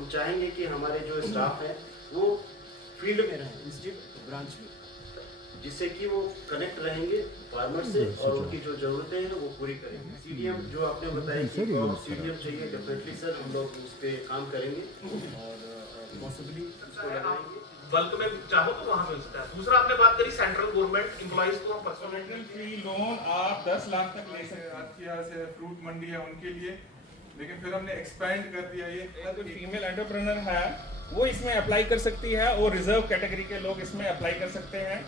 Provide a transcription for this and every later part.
हम चाहेंगे कि हमारे जो स्टाफ है वो फील्ड में रहें इंस्टीट्यूट ब्रांच में, जिससे कि वो कनेक्ट रहेंगे फार्मर से और उनकी जो ज़रूरतें हैं वो पूरी करेंगे। सीडीएम जो आपने बताया कि सीडीएम चाहिए, डेफिनेटली सर हम लोग उस पर काम करेंगे और पॉसिबली उसको लगाएंगे। बल्क में चाहो तो वहाँ मिल सकता है। दूसरा आपने बात करी सेंट्रल गवर्नमेंट एम्प्लॉइज को हम कोलेटरल फ्री लोन आप 10 लाख तक ले सकते हैं। आज से फ्रूट मंडी है उनके लिए, लेकिन फिर हमने एक्सपेंड कर दिया। ये जो फीमेल एंटरप्रेन्योर है वो इसमें अप्लाई कर सकती है और रिजर्व कैटेगरी के लोग इसमें अप्लाई कर सकते हैं।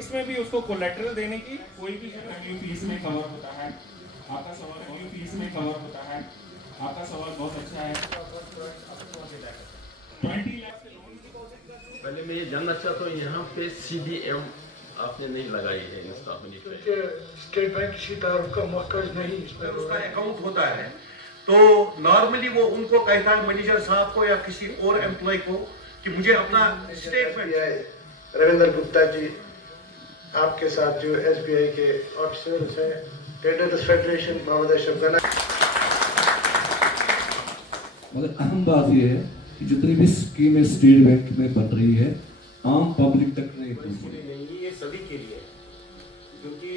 इसमें भी उसको कोलेटरल देने की कोई भी फीस में कवर होता है। आपका सवाल फीस में कवर होता है। आपका सवाल बहुत अच्छा है। 20 लाख से लोन पहले मैं ये जानना चाहता हूँ, यहाँ पे सीडीएम आपने नहीं लगाई है इंस्टॉल होने पे? स्टेट बैंक किसी तारुफ का मोहताज नहीं, इसमें उसका अकाउंट होता है तो नॉर्मली वो उनको कहता है मैनेजर साहब को या किसी और एम्प्लॉय को कि मुझे अपना स्टेटमेंट। रविंद्र गुप्ता जी आपके साथ जो एसबीआई के ऑफिसर्स हैं, ट्रेडर्स फेडरेशन मोहम्मद अशरफ गना। मगर अहम बात यह है कि जितनी भी स्कीमें स्टेट बैंक में बन रही है आम पब्लिक तक नहीं पहुंची। ये सभी के लिए, क्योंकि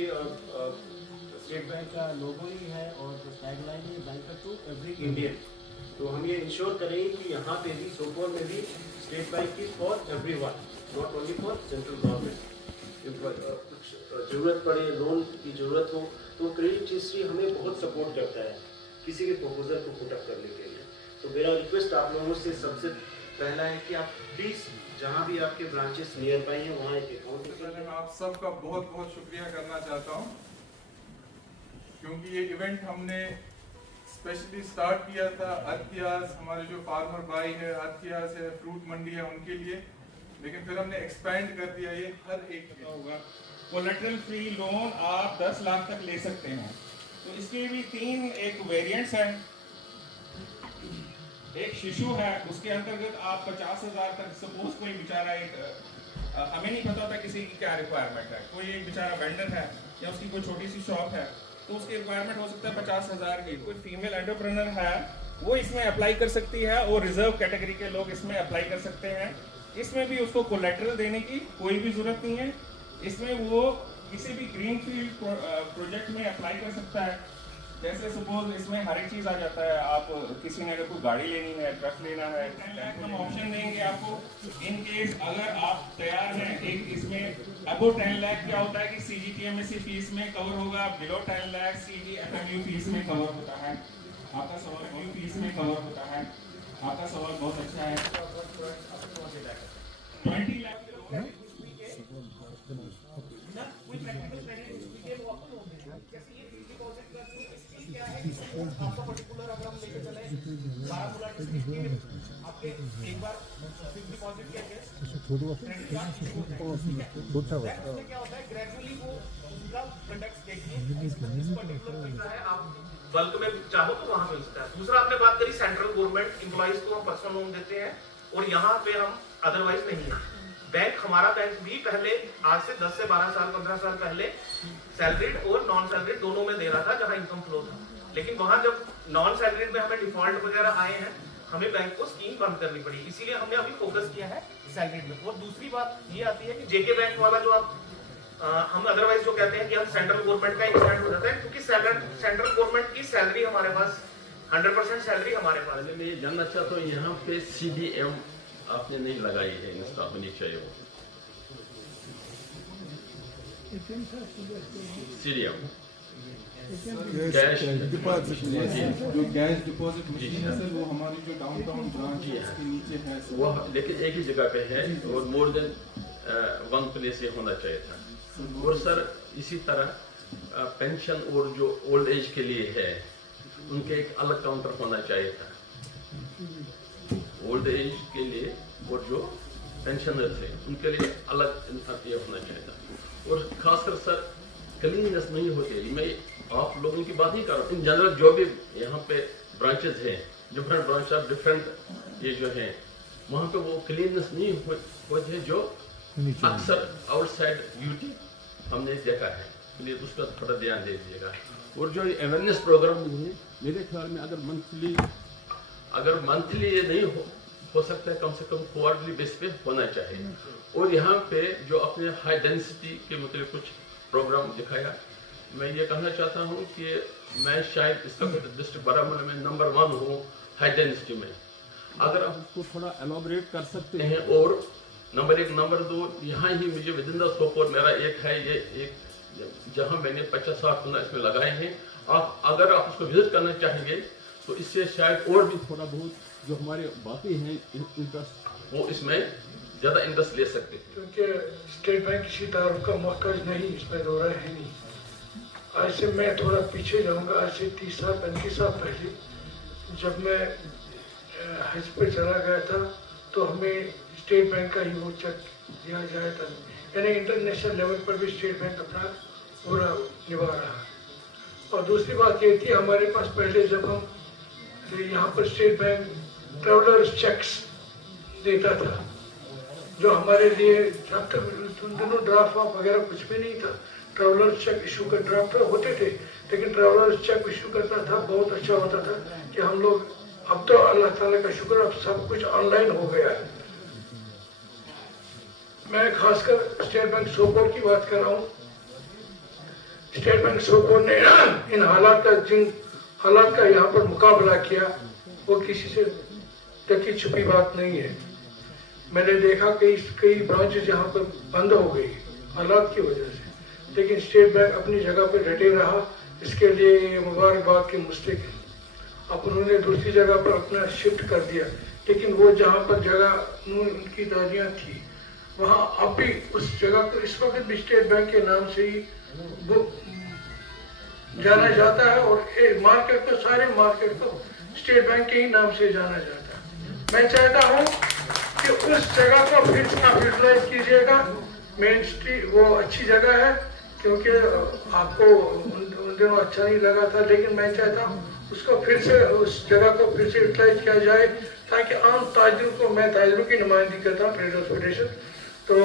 स्टेट बैंक का लोगो ही है और टैगलाइन है बैंकर टू एवरी इंडियन। तो हम ये इंश्योर करेंगे कि यहाँ पे भी सोपोर में भी State Bank is for everyone, not only for central government. कुछ जरूरत पड़े, लोन की जरूरत हो तो क्रेडिट हिस्ट्री हमें बहुत सपोर्ट करता है किसी के प्रपोजल को पुटअप करने के लिए। तो मेरा रिक्वेस्ट आप लोगों से सबसे पहला है कि आप प्लीज़ जहाँ भी आपके ब्रांचेस नियर बाई हैं वहाँ एक अकाउंट पहले मैं आप सबका बहुत बहुत शुक्रिया करना चाहता हूँ, क्योंकि ये इवेंट हमने स्पेशली स्टार्ट किया था अतियाज, हमारे जो फार्मर भाई है, अतियाज है, फ्रूट मंडी है उनके लिए, लेकिन फिर हमने एक्सपेंड कर दिया। ये हर एक होगा कोलेटरल फ्री लोन आप 10 लाख तक ले सकते हैं। तो इसके भी 3 एक वेरिएंट्स हैं। एक शिशु है, उसके अंतर्गत आप 50,000 तक, सपोज कोई बेचारा एक हमें नहीं पता था किसी की क्या रिक्वायरमेंट है, कोई एक बेचारा वेंडर है या उसकी कोई छोटी सी शॉप है तो उसकी रिक्वायरमेंट हो सकता है 50,000 की। कोई फीमेल एंटरप्रेन्योर है वो इसमें अप्लाई कर सकती है और रिजर्व कैटेगरी के लोग इसमें अप्लाई कर सकते हैं। इसमें भी उसको कोलेटरल देने की कोई भी जरूरत नहीं है। इसमें वो किसी भी ग्रीन फील्ड प्रोजेक्ट में अप्लाई कर सकता है। जैसे सपोज इसमें हर एक चीज़ आ जाता है। आप किसी ने अगर कोई गाड़ी लेनी है, ट्रक लेना है, 10 लाख हम ऑप्शन देंगे आपको। इन केस अगर आप तैयार हैं, एक इसमें अबो 10 लाख क्या होता है कि CGTMSE फीस में कवर होगा, बिलो 10 लाख CGFMU फीस में कवर होता है। आपका सवाल फीस में कवर होता है। आपका सवाल बहुत अच्छा है। 20 लाख आपका पर्टिकुलर अगर हम लेके चले 12 आपके एक बार फिक्स डिपॉजिट किया गया क्या होता है, ग्रेजुअली वो उनका कंडक्ट देखिए आप बल्क में चाहो तो वहाँ मिल सकता है। दूसरा आपने बात करी सेंट्रल गवर्नमेंट एम्प्लॉइज को हम पर्सनल लोन देते हैं और यहाँ पे हम अदरवाइज नहीं है। बैंक, हमारा बैंक भी पहले आज से 10 से 12 साल 15 साल पहले सैलरीड और नॉन सैलरीड दोनों में दे रहा था जहां इनकम फ्लो था, लेकिन वहां जब नॉन सैलरीड में हमें डिफॉल्ट वगैरह आए हैं हमें बैंक को स्कीम बंद करनी पड़ी, इसीलिए हमने अभी फोकस किया है सैलरीड में। और दूसरी बात ये आती है कि जेके बैंक वाला जो आप हम अदरवाइज जो कहते हैं कि हम सेंट्रल गवर्नमेंट का एक्सटेंड हो जाता है, क्योंकि सेंट्रल गवर्नमेंट की सैलरी हमारे पास 100% सैलरी हमारे पास। मैं ये जानना चाहता हूँ, यहाँ पे सीडीएम आपने नहीं लगाई है इंस्टॉल होनी चाहिए वो? सीडीएम कैश डिपॉजिट, जो कैश डिपॉजिट मशीन है सर, वो हमारी जो डाउनटाउन ब्रांच है उसके नीचे है सर। वो लेकिन एक ही जगह पे है और मोर देन 1 प्लेस से होना चाहिए था। और सर इसी तरह पेंशन और जो ओल्ड एज के लिए है उनके एक अलग काउंटर होना चाहिए था। ओल्ड एज के लिए और जो पेंशनर्स है उनके लिए अलग ये होना चाहिए था। और खासकर सर क्लीननेस नहीं होती है। मैं आप लोगों की बात ही कर रहा हूँ, इन जनरल जो भी यहाँ पे ब्रांचेस हैं, डिफरेंट ब्रांच ऑफ डिफरेंट ये जो हैं, वहाँ पे वो क्लीननेस नहीं होती है जो अक्सर आउटसाइड ड्यूटी हमने देखा है। इसलिए उसका थोड़ा ध्यान दे दीजिएगा। और जो अवेयरनेस प्रोग्राम है मेरे ख्याल में अगर मंथली ये नहीं हो सकता है कम से कम क्वार्टरली बेस पे होना चाहिए। और यहाँ पे जो अपने हाई डेंसिटी के मतलब कुछ प्रोग्राम दिखाया, मैं ये कहना चाहता हूँ कि मैं शायद इस वक्त डिस्ट्रिक्ट बारामूला में नंबर 1 हूँ हाई डेंसिटी में। अगर आप उसको थोड़ा एलोबरेट कर सकते हैं। और नंबर 1, नंबर 2, यहाँ ही मुझे विद इन द सोपोर मेरा एक है, ये एक जहाँ मैंने 50-60 गुना इसमें लगाए हैं। आप अगर आप उसको विजिट करना चाहेंगे तो इससे शायद और भी थोड़ा बहुत जो हमारे बाकी हैं इंटरेस्ट, वो इसमें ज़्यादा इंटरेस्ट ले सकते हैं। क्योंकि स्टेट बैंक किसी तारुफ का मोहताज नहीं, इसमें दो राय है नहीं। आज से मैं थोड़ा पीछे जाऊंगा। आज से 30 साल 35 साल पहले जब मैं हज पे चला गया था तो हमें स्टेट बैंक का ही वो चेक दिया जाया था। यानी इंटरनेशनल लेवल पर भी स्टेट बैंक अपना पूरा निभा रहा है। और दूसरी बात ये थी, हमारे पास पहले जब हम यहाँ पर स्टेट बैंक ट्रेवलर्स चेक्स देता था, जो हमारे लिए जब तक उन दिनों ड्राफ्ट वगैरह कुछ भी नहीं था, ट्रेवलर्स चेक इशू कर ड्राफ्ट होते थे, लेकिन ट्रेवलर्स चेक इशू करता था, बहुत अच्छा होता था कि हम लोग, अब तो अल्लाह ताला का शुक्र, अब सब कुछ ऑनलाइन हो गया है। मैं खासकर स्टेट बैंक सोपोर की बात कर रहा हूँ। स्टेट बैंक सोपोर ने इन जिन हालात का यहाँ पर मुकाबला किया, वो किसी से ढकी छुपी बात नहीं है। मैंने देखा कई ब्रांचेज यहाँ पर बंद हो गई हालात की वजह से, लेकिन स्टेट बैंक अपनी जगह पर डटे रहा। इसके लिए मुबारकबाद के मुस्तहिक है। अब उन्होंने दूसरी जगह पर अपना शिफ्ट कर दिया, लेकिन वो जहाँ पर जगह उनकी दादियाँ थी, वहाँ अब भी उस जगह को इस वक्त भी स्टेट बैंक के नाम से ही वो जाना जाता है। और मार्केट को, सारे मार्केट को स्टेट बैंक के ही नाम से जाना जाता है। मैं चाहता हूँ कि उस जगह को फिर से आप यूटिलाइज कीजिएगा। मेन स्ट्रीट वो अच्छी जगह है, क्योंकि आपको उन दिनों अच्छा नहीं लगा था, लेकिन मैं चाहता हूँ उसको फिर से, उस जगह को फिर से यूटिलाइज किया जाए, ताकि आम ताजिरों को, मैं ताजिरों की नुमाइंदगी करता हूँ ट्रेडर्स फेडरेशन, तो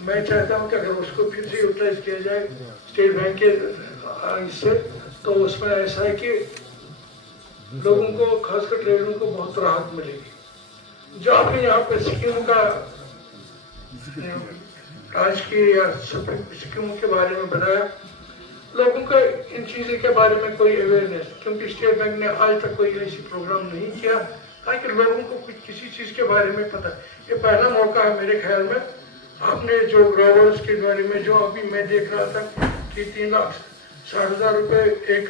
मैं चाहता हूँ कि अगर उसको फिर से यूटिलाइज किया जाए स्टेट बैंक के इससे, तो उसमें ऐसा है कि लोगों को, खासकर ट्रेडरों को बहुत राहत मिलेगी। जो आपने यहाँ पर स्कीम का आज की या स्कीमों के बारे में बताया, लोगों को इन चीज़ों के बारे में कोई अवेयरनेस, क्योंकि स्टेट बैंक ने आज तक कोई ऐसी प्रोग्राम नहीं किया ताकि लोगों को कुछ किसी चीज़ के बारे में पता। ये पहला मौका है मेरे ख्याल में। आपने जो ग्रोवर्स के बारे में, जो अभी मैं देख रहा था कि 3,60,000 रुपये एक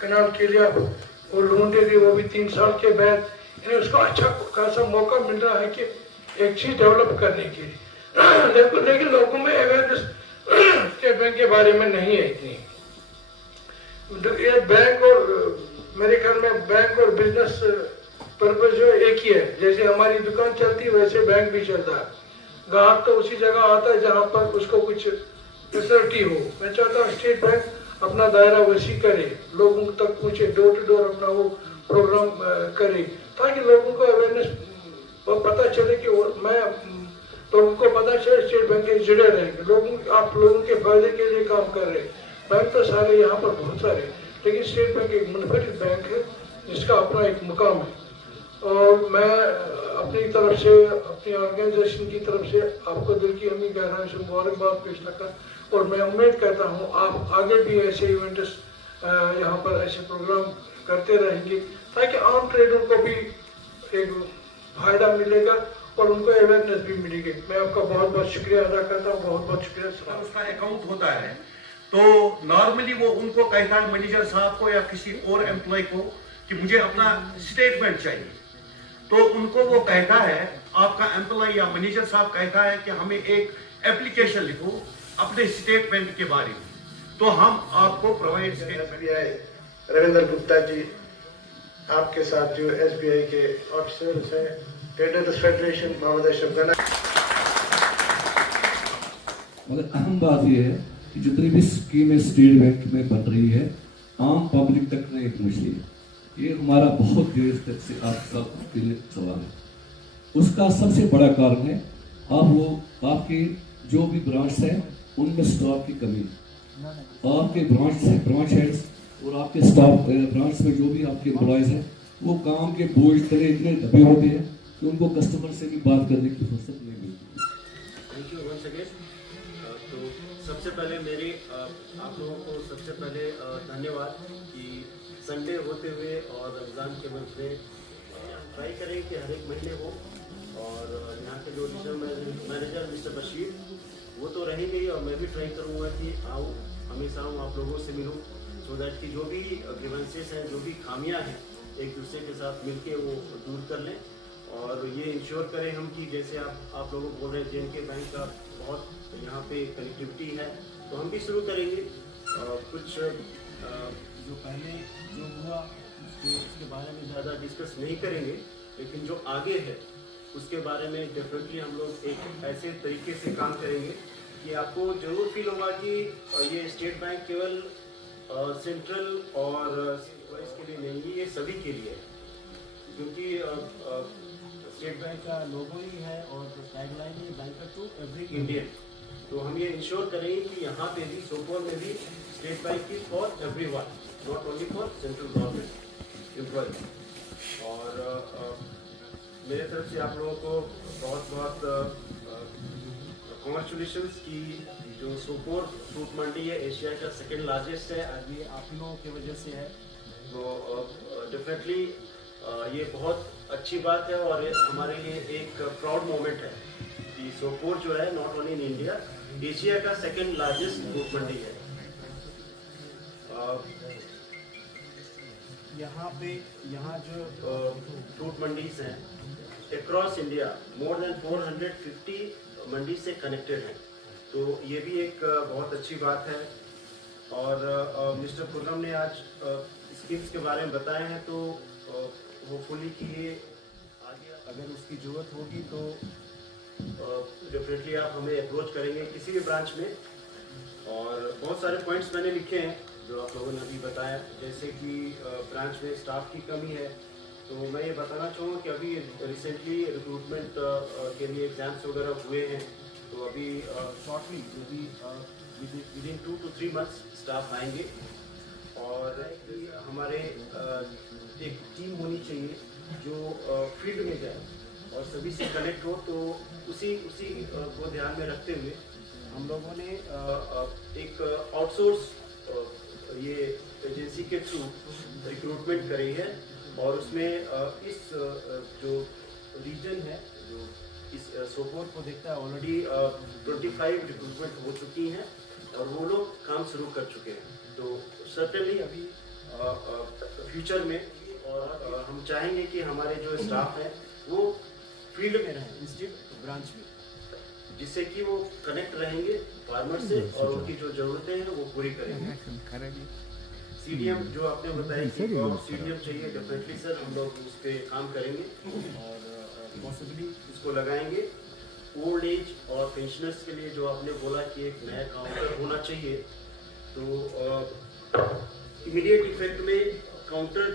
कनाल के लिए वो लोन दे दी, वो भी 3 साल के बाद, यानी उसको अच्छा खासा मौका मिल रहा है कि एक चीज़ डेवलप करने के लिए। लेकिन लोगों में अवेयरनेस स्टेट बैंक के बारे में नहीं है इतनी। ये बैंक, और मेरे ख्याल में बैंक और बिजनेस पर्पज जो एक ही है। जैसे हमारी दुकान चलती है वैसे बैंक भी चलता है। ग्राहक तो उसी जगह आता है जहाँ पर उसको कुछ फैसिलिटी हो। मैं चाहता हूँ स्टेट बैंक अपना दायरा वसी करे, लोगों तक पहुँचे, डोर टू डोर अपना वो प्रोग्राम करे, ताकि लोगों को अवेयरनेस पता चले कि मैं, लोगों को पता चले स्टेट बैंक के जुड़े रहेंगे। आप लोगों के फायदे के लिए काम कर रहे हैं। बैंक तो सारे यहाँ पर बहुत सारे, लेकिन स्टेट बैंक एक मुनफरिद बैंक है जिसका अपना एक मुकाम है। और मैं अपनी तरफ से, अपनी ऑर्गेनाइजेशन की तरफ से आपको दिल की अमी गहराई से मुबारकबाद पेश करता, और मैं उम्मीद करता हूँ आप आगे भी ऐसे इवेंट्स यहाँ पर ऐसे प्रोग्राम करते रहेंगे, ताकि आम ट्रेडर को भी एक फायदा मिलेगा और उनको अवेयरनेस भी मिलेगी। मैं आपका बहुत बहुत शुक्रिया अदा करता हूँ, बहुत बहुत शुक्रिया। उसका अकाउंट होता है तो नॉर्मली वो उनको कहता है मैनेजर साहब को या किसी और एम्प्लॉय को कि मुझे अपना स्टेटमेंट चाहिए, तो उनको वो कहता है, आपका एम्प्लॉय या मैनेजर साहब कहता है कि हमें एक एप्लीकेशन लिखो अपने स्टेटमेंट के बारे में, तो हम आपको प्रोवाइड करेंगे। रविंद्र गुप्ता जी, आपके साथ जो SBI के ऑफिसर्स हैं, ट्रेडर्स फेडरेशन मोहम्मद अशरफ गना। मगर अहम बात यह है कि जितनी भी स्कीमें स्टेट बैंक में बन रही है, आम पब्लिक तक नहीं पहुँच रही है। ये हमारा बहुत देर तक से आप सब के लिए सवाल है। उसका सबसे बड़ा कारण है आपके जो भी ब्रांच हैं उनमें स्टाफ की कमी। आपके ब्रांच हेड्स और आपके स्टाफ ब्रांच में जो भी आपके एम्प्लॉयज़ हैं, वो काम के बोझ तले इतने दबे होते हैं तो उनको कस्टमर से भी बात करने की फुर्सत नहीं मिलती। Thank you once again. तो सबसे पहले मेरे आप लोगों को सबसे पहले धन्यवाद कि संडे होते हुए और रमज़ान के मंथ में ट्राई करें कि हर एक महीने हो। और यहाँ के जो रीजनल मैनेजर मिस्टर बशीर वो तो रहेंगे ही, और मैं भी ट्राई करूँगा कि हमेशा आऊँ आप लोगों से मिलूँ, सो दैट कि जो भी ग्रीवेंसेस हैं, जो भी खामियाँ हैं, एक दूसरे के साथ मिलके वो दूर कर लें। और ये इंश्योर करें हम कि जैसे आप लोगों को बोल रहे हैं जे&के बैंक का बहुत यहाँ पे कनेक्टिविटी है, तो हम भी शुरू करेंगे। कुछ जो पहले जो हुआ उसके बारे में ज़्यादा डिस्कस नहीं करेंगे, लेकिन जो आगे है उसके बारे में डेफिनेटली हम लोग एक ऐसे तरीके से काम करेंगे कि आपको जरूर फील होगा कि ये स्टेट बैंक केवल सेंट्रल और वाइज के लिए नहीं है, ये सभी के लिए है। क्योंकि स्टेट बैंक का लोगो ही है और टैगलाइन है बैंकर टू एवरी इंडियन। तो हम ये इंश्योर करेंगे कि यहाँ पे भी सोपोर में भी State Bank is for everyone, not only for central government employ. और मेरे तरफ से आप लोगों को बहुत बहुत कॉन्ग्रेचुलेशंस की जो सोपोर फ्रूट मंडी है एशिया का सेकेंड लार्जेस्ट है, आज ये आप ही लोगों की वजह से है। तो डेफिनेटली ये बहुत अच्छी बात है और हमारे लिए एक प्राउड मोमेंट है कि सोपोर जो है not only in India, Asia का सेकेंड लार्जेस्ट फ्रूट मंडी है। यहाँ जो फ्रूट मंडीज हैं अक्रॉस इंडिया मोर देन 450 मंडी से कनेक्टेड हैं, तो ये भी एक बहुत अच्छी बात है। और मिस्टर खुर्रम ने आज स्कीम्स के बारे में बताए हैं, तो होपफुली कि ये आगे अगर उसकी ज़रूरत होगी तो डेफिनेटली आप हमें अप्रोच करेंगे किसी भी ब्रांच में। और बहुत सारे पॉइंट्स मैंने लिखे हैं जो आप लोगों ने अभी बताया, जैसे कि ब्रांच में स्टाफ की कमी है, तो मैं ये बताना चाहूँगा कि अभी रिसेंटली रिक्रूटमेंट के लिए एग्जाम्स वगैरह हुए हैं, तो अभी शॉर्टली जो भी विदिन 2 to 3 months स्टाफ आएंगे। और हमारे एक टीम होनी चाहिए जो फील्ड में जाए और सभी से कनेक्ट हो, तो उसी को ध्यान में रखते हुए हम लोगों ने एक आउटसोर्स ये एजेंसी के थ्रू रिक्रूटमेंट करी है। और उसमें इस जो रीजन है जो इस सोपोर को देखता है ऑलरेडी 25 रिक्रूटमेंट हो चुकी हैं और वो लोग काम शुरू कर चुके हैं। तो सर्टेनली अभी फ्यूचर में और हम चाहेंगे कि हमारे जो स्टाफ हैं वो फील्ड में रहें इंस्टीट्यूट ब्रांच में, जिससे कि वो कनेक्ट रहेंगे फार्मर से और उनकी जो ज़रूरतें हैं वो पूरी करेंगे। सीडीएम जो आपने बताया कि सीडीएम चाहिए, डेफिनेटली सर हम लोग उस पर काम करेंगे और पॉसिबली इसको लगाएंगे। ओल्ड एज और पेंशनर्स के लिए जो आपने बोला कि एक नया काउंटर होना चाहिए, तो इमीडिएट इफेक्ट में काउंटर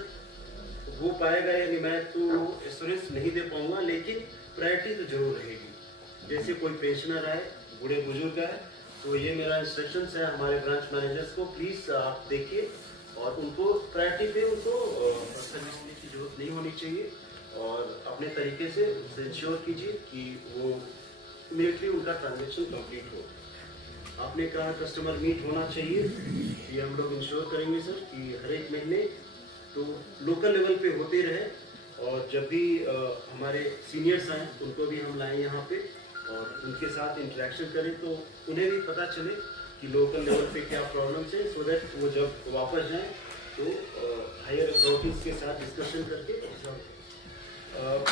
हो पाएगा या नहीं मैं तो एश्योरेंस नहीं दे पाऊंगा, लेकिन प्रायोरिटी तो जरूर रहेगी। जैसे कोई पेंशनर आए, बूढ़े बुजुर्ग आए, तो ये मेरा इंस्ट्रक्शंस है हमारे ब्रांच मैनेजर्स को, प्लीज़ आप देखिए और उनको प्रायोरिटी पे उनको सर्विस देने की जरूरत नहीं होनी चाहिए और अपने तरीके से उससे इंश्योर कीजिए कि वो इमीडिएटली उनका ट्रांजेक्शन कंप्लीट हो। आपने कहा कस्टमर मीट होना चाहिए, ये हम लोग इंश्योर करेंगे सर कि हर एक महीने तो लोकल लेवल पे होते रहे, और जब भी हमारे सीनियर्स आएँ उनको भी हम लाएँ यहाँ पे और उनके साथ इंटरेक्शन करें, तो उन्हें भी पता चले कि लोकल लेवल पे क्या प्रॉब्लम्स है, सो दैट वो जब वापस जाएं तो हायर अथॉरिटीज़ के साथ डिस्कशन करके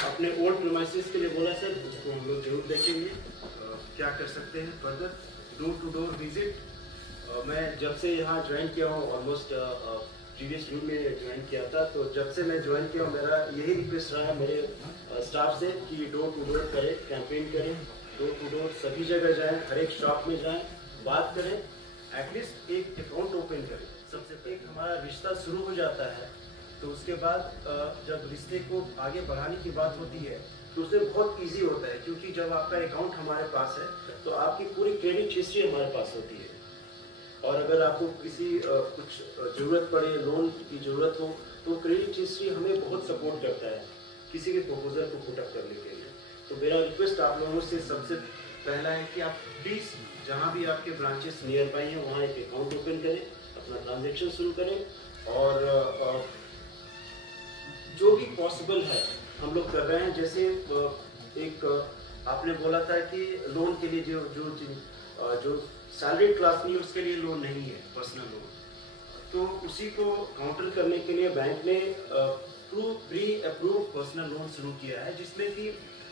अपने ओल्ड प्रीमाइसेस के लिए बोला सर, उसको हम लोग जरूर देखेंगे क्या कर सकते हैं further. Door to door visit मैं जब से यहाँ ज्वाइन किया हूँ, ऑलमोस्ट प्रीवियस जून में ज्वाइन किया था, तो जब से मैं ज्वाइन किया हूँ मेरा यही रिक्वेस्ट रहा है मेरे स्टाफ से कि डोर टू डोर करें, कैंपेन करें, डोर टू डोर सभी जगह जाएं, हर एक शॉप में जाएं, बात करें, एटलीस्ट एक अकाउंट ओपन करें। सबसे पहले हमारा रिश्ता शुरू हो जाता है, तो उसके बाद जब रिश्ते को आगे बढ़ाने की बात होती है तो उससे बहुत इजी होता है, क्योंकि जब आपका अकाउंट हमारे पास है तो आपकी पूरी क्रेडिट हिस्ट्री हमारे पास होती है, और अगर आपको किसी कुछ ज़रूरत पड़े, लोन की ज़रूरत हो, तो क्रेडिट हिस्ट्री हमें बहुत सपोर्ट करता है किसी भी प्रपोजल को पुट अप करने के लिए। तो मेरा रिक्वेस्ट आप लोगों से सबसे पहला है कि आप प्लीज़ जहाँ भी आपके ब्रांचेस नियर बाई हैं वहाँ एक अकाउंट ओपन करें, अपना ट्रांजेक्शन शुरू करें और जो भी पॉसिबल है हम लोग कर रहे हैं। जैसे एक आपने बोला था कि लोन के लिए जो सैलरी क्लास नहीं उसके लिए लोन नहीं है पर्सनल लोन, तो उसी को काउंटर करने के लिए बैंक ने प्री अप्रूव पर्सनल लोन शुरू किया है, जिसमें कि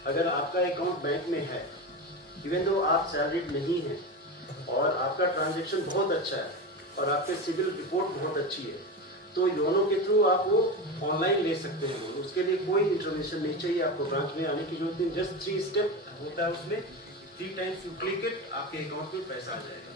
अगर आपका अकाउंट बैंक में है, इवन दो आप सैलरीड नहीं हैं और आपका ट्रांजैक्शन बहुत अच्छा है और आपके सिविल रिपोर्ट बहुत अच्छी है, तो योनो के थ्रू आप वो ऑनलाइन ले सकते हैं। उसके लिए कोई इंफॉर्मेशन नहीं चाहिए, आपको ब्रांच में आने की जरूरत नहीं। जस्ट 3 स्टेप होता है उसमें, 3 टाइम्स यू क्लिक इट, आपके अकाउंट में पैसा आ जाएगा।